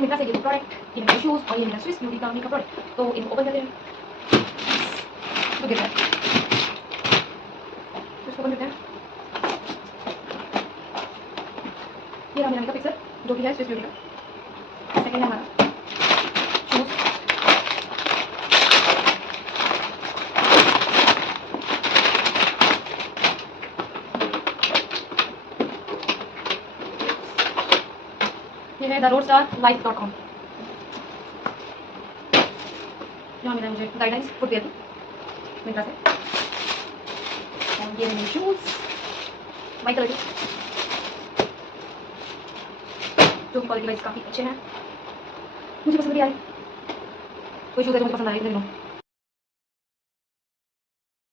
थे मिंत्रा से ये प्रोडक्ट, ये मेरे शूज़ और ये मेरा स्विस ब्यूटी का मेकअप प्रोडक्ट। तो इनको ओपन करते हैं। तो गिर रहा है, तो इसको ओपन करते हैं। ये रहा मेरा मेकअप पिक्चर जो कि है स्विस ब्यूटी का। सेकंड है हमारा शूज़। ये है theroadstarlife.com। यहाँ मिला मुझे गाइडलाइंस फुटवियर की मिंत्रा से। और ये है मेरे शूज़ वाइट कलर के, जो कि क्वालिटी वाइज काफ़ी अच्छे हैं, मुझे पसंद भी आए। कोई शूज़ है जो मुझे पसंद आए, ले लो।